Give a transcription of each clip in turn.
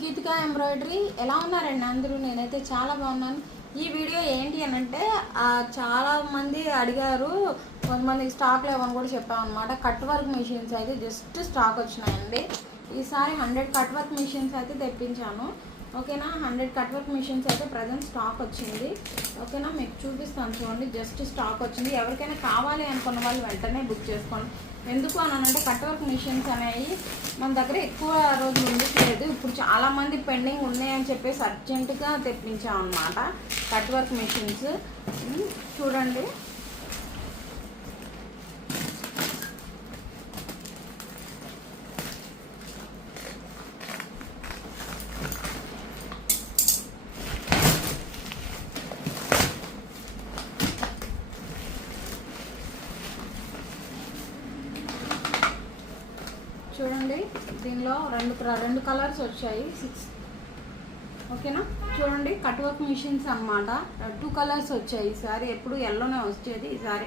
Geetika embroidery. ఎలా ఉన్నారండి అందరూ? నేనైతే చాలా బాగున్నాను. ఈ వీడియో ఏంటి అని అంటే చాలామంది అడిగారు, కొంతమందికి స్టాక్ లేవని కూడా చెప్పామన్నమాట. కట్ వర్క్ మిషన్స్ అయితే జస్ట్ స్టాక్ వచ్చినాయండి. ఈసారి 100 కట్ వర్క్ మిషన్స్ అయితే తెప్పించాను. ఓకేనా, 100 కట్ వర్క్ మిషన్స్ అయితే ప్రజెంట్ స్టాక్ వచ్చింది. ఓకేనా, మీకు చూపిస్తాను చూడండి. జస్ట్ స్టాక్ వచ్చింది. ఎవరికైనా కావాలి అనుకున్న వాళ్ళు వెంటనే బుక్ చేసుకోండి. ఎందుకు అని అంటే కట్ వర్క్ మిషన్స్ అనేవి మన దగ్గర ఎక్కువ రోజులు ఉండట్లేదు. ఇప్పుడు చాలామంది పెండింగ్ ఉన్నాయని చెప్పేసి అర్జెంటుగా తెప్పించాం అన్నమాట కట్ వర్క్ మిషన్స్. చూడండి, చూడండి దీనిలో రెండు కలర్స్ వచ్చాయి. 6 ఓకేనా. చూడండి, కట్ వర్క్ మిషన్స్ అన్నమాట. 2 కలర్స్ వచ్చాయి. ఈసారి ఎప్పుడు ఎల్లోనే వచ్చేది, ఈసారి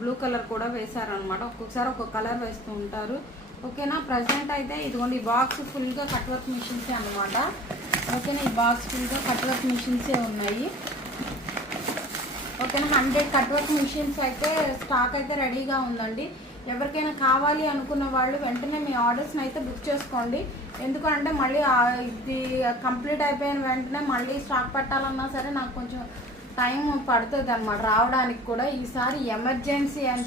బ్లూ కలర్ కూడా వేశారనమాట. ఒక్కొక్కసారి ఒక్కొక్క కలర్ వేస్తూ ఉంటారు. ఓకేనా, ప్రజెంట్ అయితే ఇదిగోండి ఈ బాక్స్ ఫుల్గా కట్ వర్క్ మిషన్సే అనమాట. ఓకేనా, ఈ బాక్స్ ఫుల్గా కట్ వర్క్ మిషన్సే ఉన్నాయి. ఓకేనా, 100 కట్ వర్క్ మిషన్స్ అయితే స్టాక్ అయితే రెడీగా ఉందండి. ఎవరికైనా కావాలి అనుకున్న వాళ్ళు వెంటనే మీ ఆర్డర్స్ని అయితే బుక్ చేసుకోండి. ఎందుకంటే మళ్ళీ ఇది కంప్లీట్ అయిపోయిన వెంటనే మళ్ళీ స్టాక్ పెట్టాలన్నా సరే నాకు కొంచెం టైం పడుతుంది అన్నమాట రావడానికి కూడా. ఈసారి ఎమర్జెన్సీ అని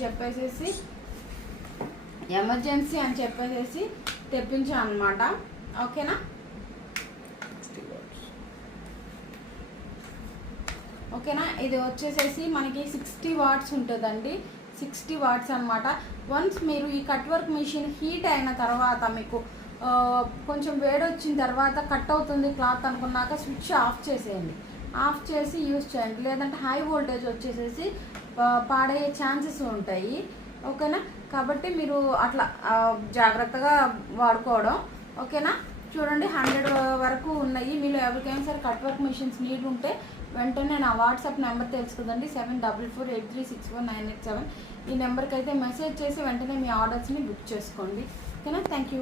చెప్పేసి తెప్పించాను అనమాట. ఓకేనా, ఇది వచ్చేసేసి మనకి 60 వాట్స్ ఉంటుందండి. 60 వాట్స్ అనమాట. వన్స్ మీరు ఈ కట్ వర్క్ మిషన్ హీట్ అయిన తర్వాత మీకు కొంచెం వేడి వచ్చిన తర్వాత కట్ అవుతుంది క్లాత్ అనుకున్నాక స్విచ్ ఆఫ్ చేసేయండి. ఆఫ్ చేసి యూజ్ చేయండి. లేదంటే హై వోల్టేజ్ వచ్చేసేసి పాడయ్యే ఛాన్సెస్ ఉంటాయి. ఓకేనా, కాబట్టి మీరు అట్లా జాగ్రత్తగా వాడుకోవడం. ఓకేనా, చూడండి 100 వరకు ఉన్నాయి. మీరు ఎవరికైనా సరే కట్ వర్క్ మిషన్స్ నీడ్ ఉంటే వెంటనే నా వాట్సాప్ నెంబర్ తెలుసు కదండి, 7448361987. ఈ నెంబర్కి అయితే మెసేజ్ చేసి వెంటనే మీ ఆర్డర్స్ని బుక్ చేసుకోండి. ఓకేనా, థ్యాంక్ యూ.